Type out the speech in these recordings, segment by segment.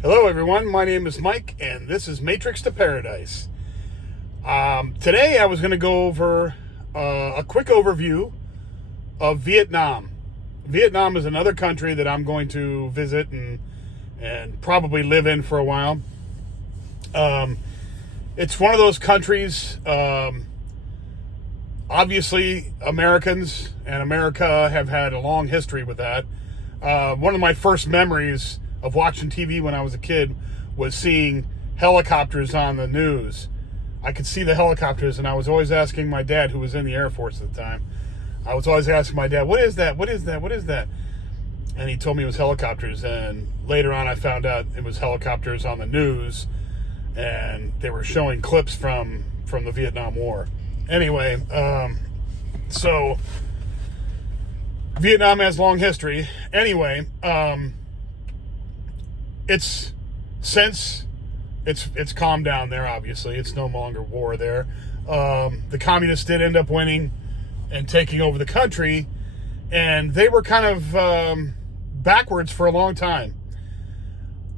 Hello, everyone. My name is Mike, and this is Matrix to Paradise. Today, I was going to go over a quick overview of Vietnam. Vietnam is another country that I'm going to visit and probably live in for a while. It's one of those countries. Obviously, Americans and America have had a long history with that. One of my first memories of watching TV when I was a kid was seeing helicopters on the news. I could see the helicopters, and I was always asking my dad, who was in the Air Force at the time, I was always asking my dad, what is that? What is that? What is that? And he told me it was helicopters, and later on I found out it was helicopters on the news, and they were showing clips from the Vietnam War. Anyway, so Vietnam has long history. Anyway, it's calmed down there. Obviously, it's no longer war there. The communists did end up winning and taking over the country, and they were kind of backwards for a long time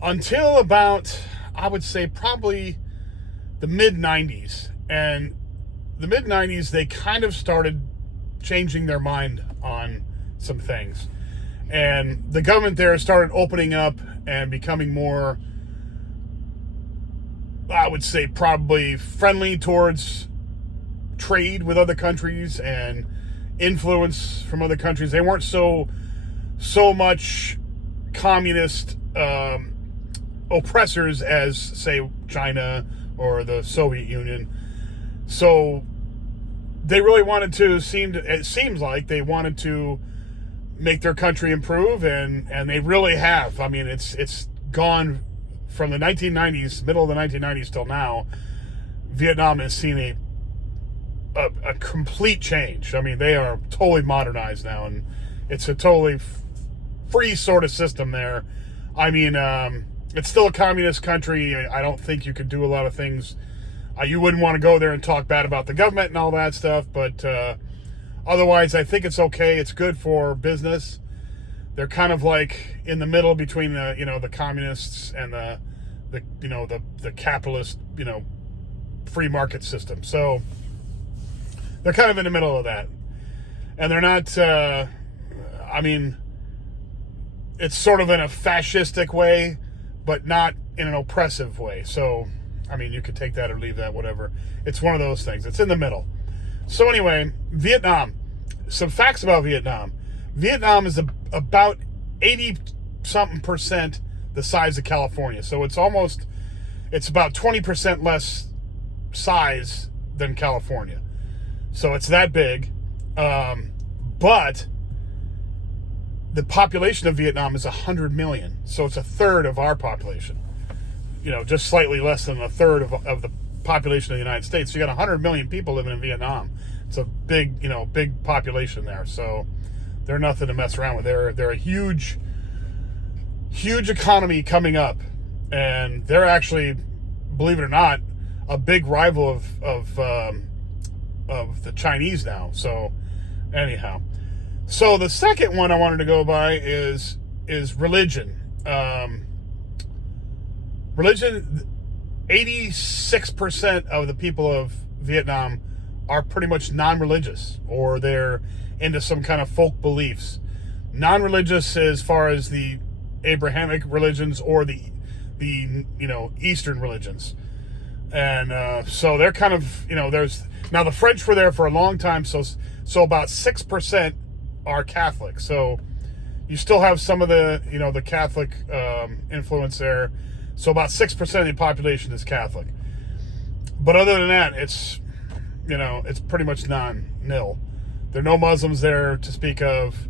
until about, I would say, probably the mid 90s. And the mid 90s, they kind of started changing their mind on some things, and the government there started opening up and becoming more, I would say, probably friendly towards trade with other countries and influence from other countries. They weren't so much communist oppressors as, say, China or the Soviet Union. So they really wanted to, it seems like they wanted to make their country improve, and they really have. I mean, it's gone from the 1990s, middle of the 1990s till now. Vietnam has seen a complete change. I mean, they are totally modernized now, and it's a totally free sort of system there. I mean, it's still a communist country. I don't think you could do a lot of things. You wouldn't want to go there and talk bad about the government and all that stuff, but otherwise, I think it's okay. It's good for business. They're kind of like in the middle between the communists and the capitalist, free market system. So they're kind of in the middle of that, and they're not. I mean, it's sort of in a fascistic way, but not in an oppressive way. So, I mean, you could take that or leave that, whatever. It's one of those things. It's in the middle. So anyway, Vietnam. Some facts about Vietnam. Vietnam is about 80-something% the size of California. So it's about 20% less size than California. So it's that big. But the population of Vietnam is 100 million. So it's a third of our population. Just slightly less than a third of the population of the United States. So you got 100 million people living in Vietnam. It's a big, big population there. So they're nothing to mess around with. They're a huge economy coming up, and they're actually, believe it or not, a big rival of the Chinese now. So anyhow, so the second one I wanted to go by is religion. Religion. 86% of the people of Vietnam are pretty much non-religious, or they're into some kind of folk beliefs. Non-religious as far as the Abrahamic religions or the Eastern religions. And so they're kind of, now the French were there for a long time, so about 6% are Catholic. So you still have some of the Catholic influence there. So about 6% of the population is Catholic. But other than that, it's pretty much nil. There are no Muslims there to speak of.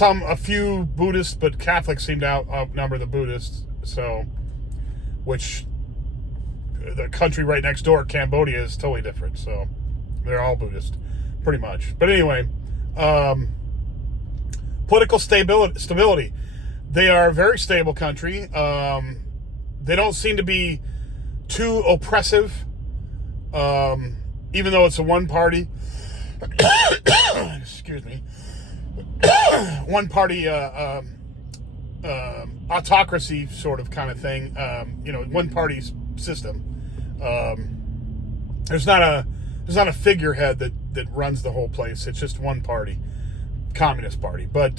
A few Buddhists, but Catholics seem to outnumber the Buddhists. So, which the country right next door, Cambodia, is totally different. So they're all Buddhist, pretty much. But anyway, political stability. They are a very stable country. They don't seem to be too oppressive, even though it's a one-party, excuse me, one-party autocracy sort of kind of thing. One party system. There's not a figurehead that runs the whole place. It's just one party, Communist Party. But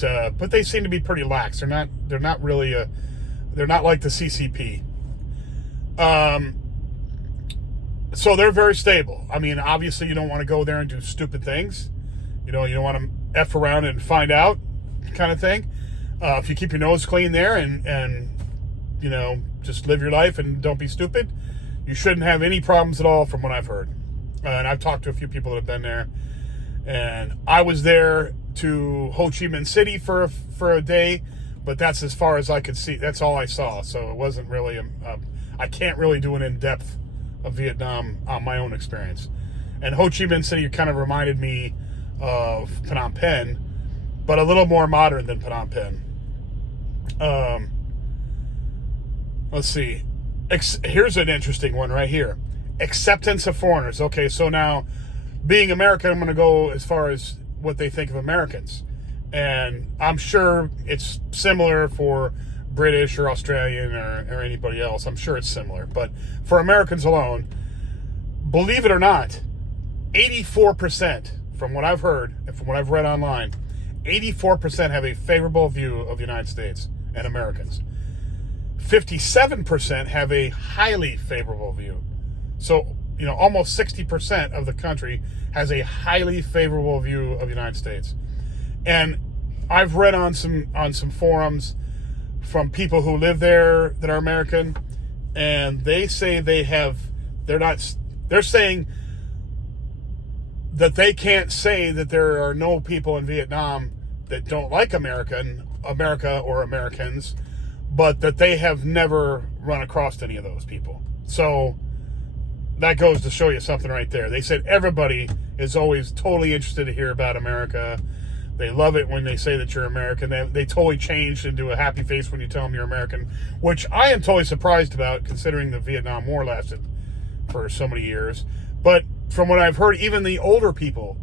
they seem to be pretty lax. They're not really they're not like the CCP. So they're very stable. I mean, obviously you don't want to go there and do stupid things. You don't want to F around and find out kind of thing. If you keep your nose clean there and just live your life and don't be stupid, you shouldn't have any problems at all from what I've heard. And I've talked to a few people that have been there. And I was there to Ho Chi Minh City for a day, but that's as far as I could see. That's all I saw. So it wasn't really, I can't really do an in-depth of Vietnam on my own experience. And Ho Chi Minh City kind of reminded me of Phnom Penh, but a little more modern than Phnom Penh. Let's see. Here's an interesting one right here. Acceptance of foreigners. Okay, so now, being American, I'm going to go as far as what they think of Americans. And I'm sure it's similar for British or Australian or anybody else. I'm sure it's similar. But for Americans alone, believe it or not, 84%, from what I've heard and from what I've read online, 84% have a favorable view of the United States and Americans. 57% have a highly favorable view. So, almost 60% of the country has a highly favorable view of the United States. And I've read on some forums from people who live there that are American, and they say they're saying that they can't say that there are no people in Vietnam that don't like America or Americans, but that they have never run across any of those people. So that goes to show you something right there. They said everybody is always totally interested to hear about America. They love it when they say that you're American. They totally changed and do a happy face when you tell them you're American, which I am totally surprised about, considering the Vietnam War lasted for so many years. But from what I've heard, even the older people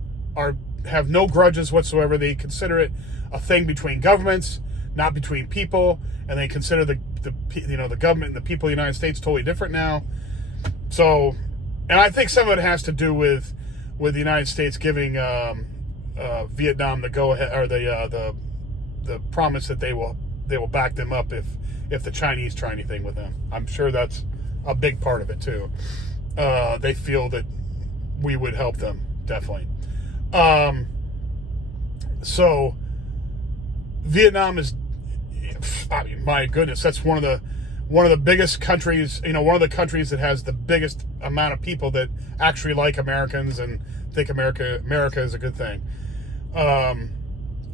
have no grudges whatsoever. They consider it a thing between governments, not between people, and they consider the government and the people of the United States totally different now. So, and I think some of it has to do with the United States giving Vietnam the go ahead, or the promise that they will back them up if the Chinese try anything with them. I'm sure that's a big part of it too. They feel that we would help them, definitely. So Vietnam is, I mean, my goodness, that's one of the biggest countries, one of the countries that has the biggest amount of people that actually like Americans and think America is a good thing.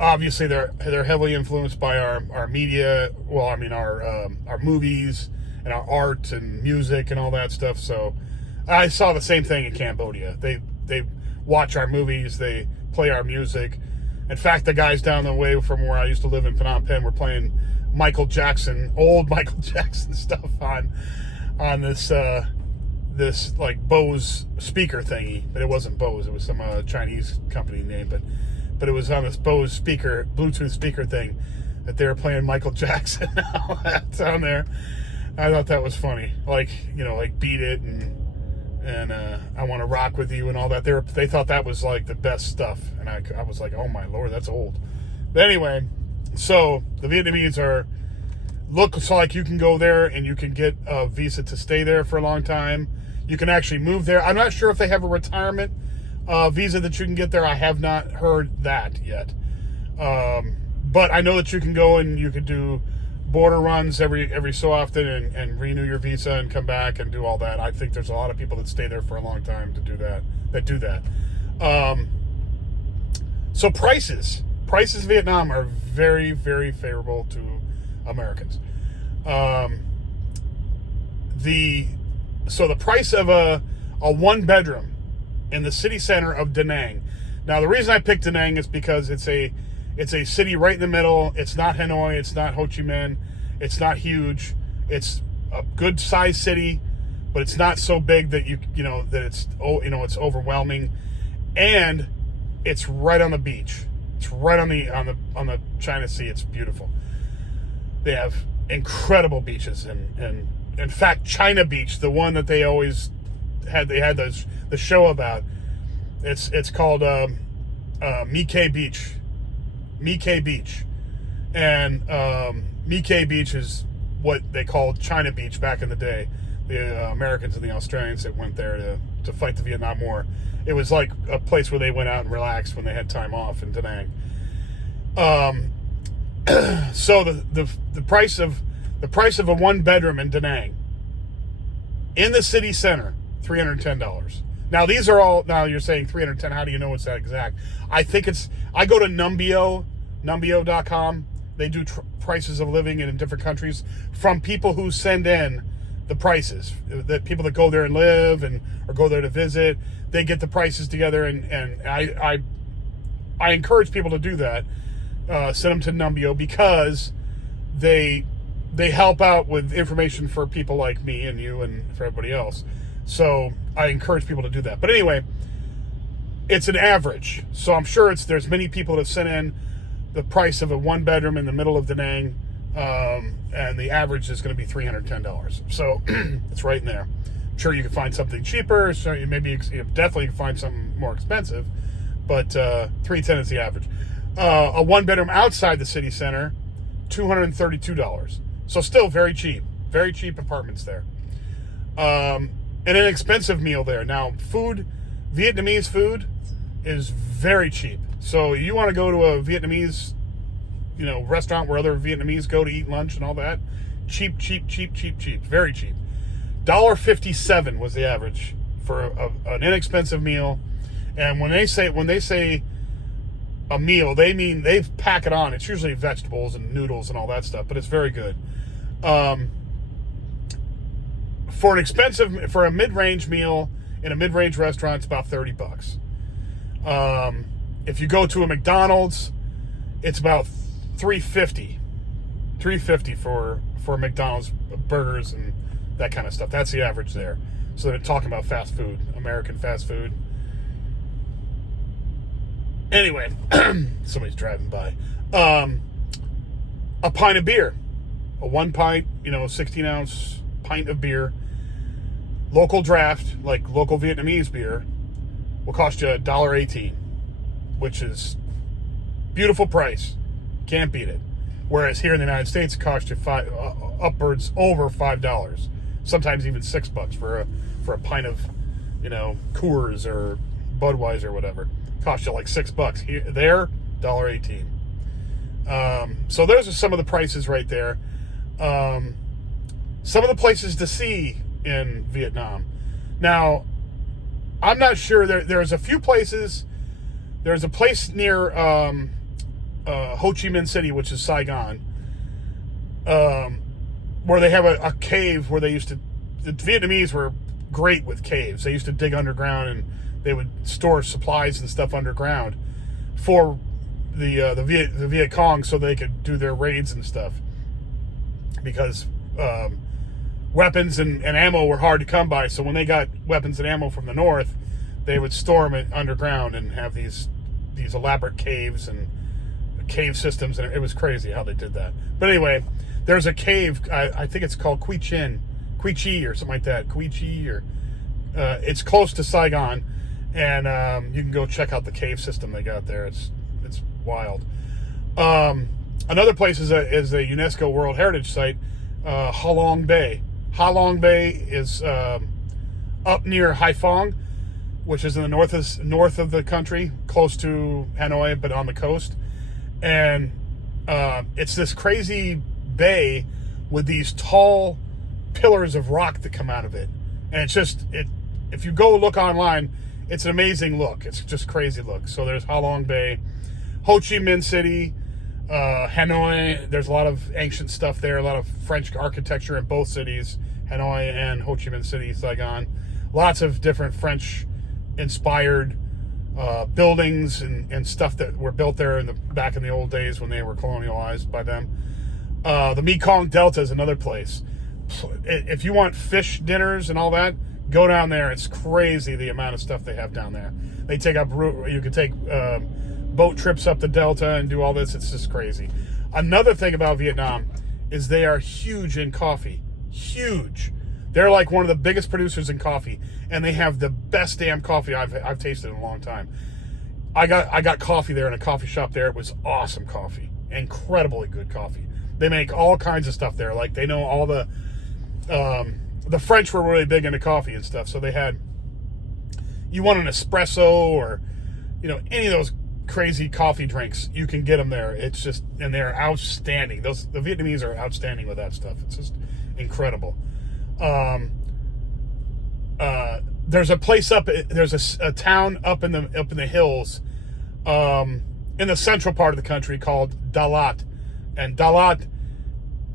Obviously they're heavily influenced by our media. Well, I mean, our movies and our art and music and all that stuff. So I saw the same thing in Cambodia. They watch our movies, they play our music. In fact, the guys down the way from where I used to live in Phnom Penh were playing old Michael Jackson stuff on this like Bose speaker thingy, but it wasn't Bose. It was some Chinese company name, but it was on this Bose Bluetooth speaker thing that they were playing Michael Jackson. That's on there. I thought that was funny. Like Beat It and I Want to Rock With You and all that. They thought that was like the best stuff, and I was like, oh my Lord, that's old. But anyway, so the Vietnamese looks like you can go there and you can get a visa to stay there for a long time. You can actually move there. I'm not sure if they have a retirement visa that you can get there. I have not heard that yet. But I know that you can go and you can do border runs every so often and renew your visa and come back and do all that. I think there's a lot of people that stay there for a long time to do that. So prices in Vietnam are very, very favorable to Americans. So the price of a one bedroom in the city center of Da Nang. Now the reason I picked Da Nang is because it's a city right in the middle. It's not Hanoi. It's not Ho Chi Minh. It's not huge. It's a good sized city, but it's not so big that it's overwhelming. And it's right on the beach. It's right on the China Sea. It's beautiful. They have incredible beaches, and in fact, China Beach, the one that they always had, the show about. It's called Mike Beach, and Mike Beach is what they called China Beach back in the day. The Americans and the Australians that went there to fight the Vietnam War. It was like a place where they went out and relaxed when they had time off in Da Nang. So the price of a 1-bedroom in Da Nang in the city center, $310. Now these are all. Now you're saying $310. How do you know it's that exact? I think I go to Numbeo.com. They do prices of living in different countries from people who send in the prices. The people that go there and live or go there to visit, they get the prices together, and I encourage people to do that. Send them to Numbeo because they help out with information for people like me and you and for everybody else. So I encourage people to do that. But anyway, it's an average. So I'm sure there's many people that have sent in the price of a 1-bedroom in the middle of Da Nang, and the average is going to be $310. So it's right in there. I'm sure you can find something cheaper. So you definitely can find something more expensive, but $310 is the average. A 1-bedroom outside the city center, $232. So still very cheap apartments there. An inexpensive meal there. Now, Vietnamese food is very cheap. So you want to go to a Vietnamese, restaurant where other Vietnamese go to eat lunch and all that. Cheap. Very cheap. $1.57 was the average for an inexpensive meal. And when they say a meal, they mean they pack it on. It's usually vegetables and noodles and all that stuff, but it's very good. For a mid-range meal in a mid-range restaurant, it's about $30. If you go to a McDonald's, it's about $3.50 for McDonald's burgers and that kind of stuff. That's the average there. So they're talking about fast food, American fast food. Anyway, somebody's driving by. A pint of beer, a 1 pint, 16-ounce pint of beer, local draft, like local Vietnamese beer, will cost you $1.18, which is beautiful price. Can't beat it. Whereas here in the United States, it costs you upwards over $5, sometimes even $6 for a pint of, Coors or Budweiser or whatever. Cost you like $6 here. There, $1.18. So those are some of the prices right there. Some of the places to see in Vietnam. Now, I'm not sure. There's a few places. There's a place near Ho Chi Minh City, which is Saigon, where they have a cave where the Vietnamese were great with caves. They used to dig underground and they would store supplies and stuff underground for the Viet Cong so they could do their raids and stuff. Because weapons and ammo were hard to come by, so when they got weapons and ammo from the north, they would store them underground and have these elaborate caves and cave systems, and it was crazy how they did that. But anyway, there's a cave, I think it's called Quy Chi or something like that. Quy Chi, or it's close to Saigon, and you can go check out the cave system they got there. It's wild. Another place is a UNESCO World Heritage Site, Ha Long Bay. Ha Long Bay is up near Haiphong, which is in the north of the country, close to Hanoi, but on the coast. And it's this crazy bay with these tall pillars of rock that come out of it. And it's just, if you go look online, it's an amazing look. It's just crazy look. So there's Ha Long Bay, Ho Chi Minh City, Hanoi. There's a lot of ancient stuff there, a lot of French architecture in both cities, Hanoi and Ho Chi Minh City, Saigon. Lots of different French-inspired buildings and stuff that were built there back in the old days when they were colonialized by them. The Mekong Delta is another place. If you want fish dinners and all that, go down there. It's crazy the amount of stuff they have down there. They take up, you can take boat trips up the Delta and do all this. It's just crazy. Another thing about Vietnam is they are huge in coffee. Huge. They're like one of the biggest producers in coffee, and they have the best damn coffee I've tasted in a long time. I got coffee there in a coffee shop there. It was awesome coffee. Incredibly good coffee. They make all kinds of stuff there. Like, they know all the French were really big into coffee and stuff, so they had, you want an espresso or, you know, any of those crazy coffee drinks, you can get them there. It's just, and they're outstanding. The Vietnamese are outstanding with that stuff. It's just incredible. There's a place there's a town up in the hills, in the central part of the country called Dalat, and Dalat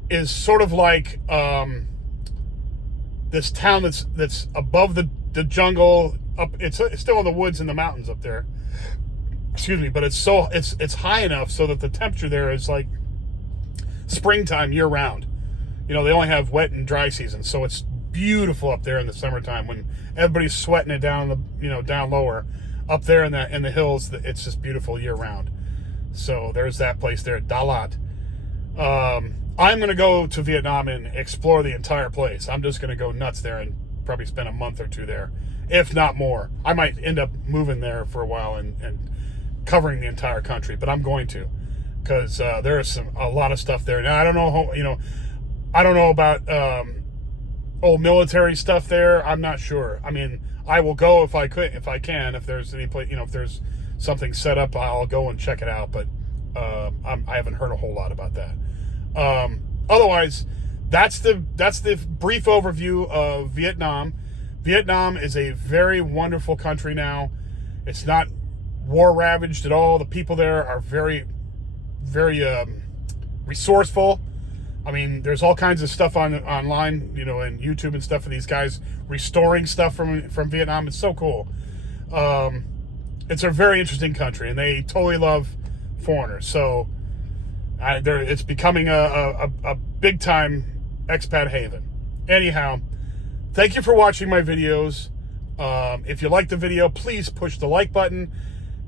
is sort of like this town that's above the jungle. It's still in the woods and the mountains up there. Excuse me, but it's high enough so that the temperature there is like springtime year round. You know, they only have wet and dry seasons, so it's beautiful up there in the summertime when everybody's sweating it down down lower. Up there in the hills, it's just beautiful year round. So there's that place there, Dalat. I'm going to go to Vietnam and explore the entire place. I'm just going to go nuts there and probably spend a month or two there, if not more. I might end up moving there for a while and covering the entire country, but I'm going to, because there is a lot of stuff there. Now, I don't know I don't know about old military stuff there. I'm not sure. I mean, I will go if I can. If there's any place, if there's something set up, I'll go and check it out. But I haven't heard a whole lot about that. Otherwise, that's the brief overview of Vietnam. Vietnam is a very wonderful country now. It's not war ravaged at all. The people there are very, very resourceful. I mean, there's all kinds of stuff online, and YouTube and stuff of these guys restoring stuff from Vietnam. It's so cool. It's a very interesting country, and they totally love foreigners. So it's becoming a big time expat haven. Anyhow, thank you for watching my videos. If you like the video, please push the like button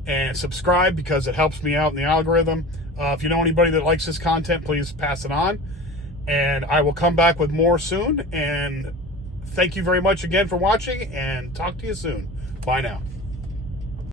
and subscribe, because it helps me out in the algorithm. If you know anybody that likes this content, please pass it on. And I will come back with more soon. And thank you very much again for watching, and talk to you soon. Bye now.